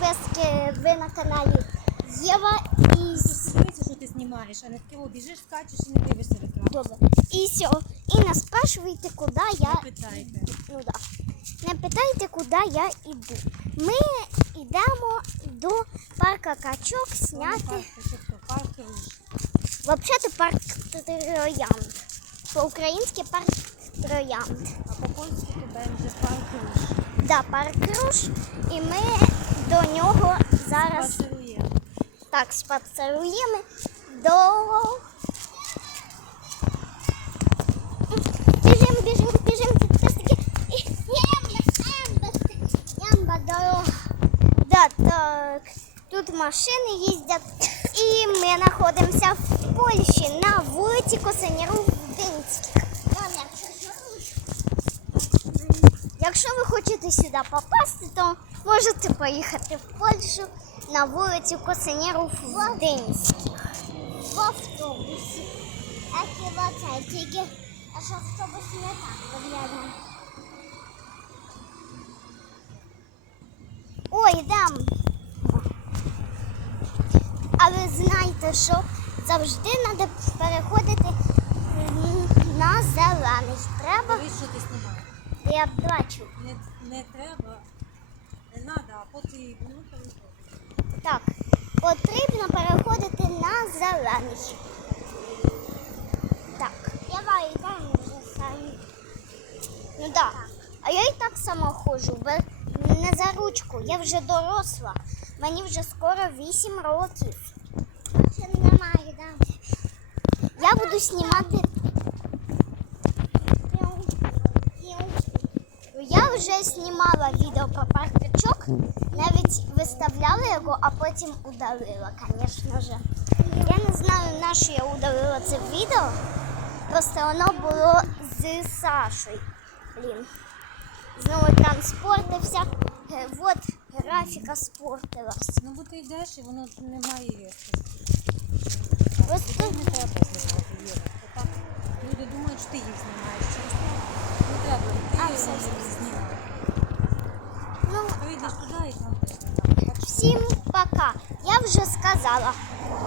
підписки. Ви на каналі Єва і Дивися, що ти знімаєш, а не таке біжиш, скачеш і не дивишся рекламу. Добре. І все. І не спрашивайте, куди я Не питайте. Ну да. Не питайте, куди я йду. Ми йдемо до парка качок зняти. Взагалі парк Троянд. По-українськи парк Троянд. А по-польськи то буде парк Руш. Да, парк Руш. І ми до нього зараз Пасирує. так спацаруємо до. Біжим, біжим, біжим, підписники. І Ямба, ямба, дорога. Да, так. Тут машини їздять. І ми знаходимося в Польщі на вулиці Косиніру Якщо ви хочете сюди попасти, то можете поїхати в Польщу на вулицю Косиніру Вдинських. В автобусі. А тільки аж автобус не так виглядає. Ой, йдемо. А ви знаєте, що завжди треба переходити на зелений. Треба, Дивись, що. Я бачу. Не, не треба, не треба, а минута виходить. Так, потрібно переходити на зелений. Так. Я йдемо вже самі. Ну так. А я і так сама ходжу, бо не за ручку. Я вже доросла. Мені вже скоро 8 років. Ще немає, да. Я буду знімати. Я вже знімала відео про парк качок, навіть виставляла його, а потім удалила, звісно ж. Я не знаю, на що я удалила це відео. Просто воно було з Сашою. Блін. Знову транспортився. Е, От графіка спортилась. Ну, бо ти йдеш і воно не має вести. Просто Не треба знімати, Іра. Отак люди думають, що ти їх знімаєш. Через те не треба. Ти А, їх все, все, ну, всім пока. Я вже сказала.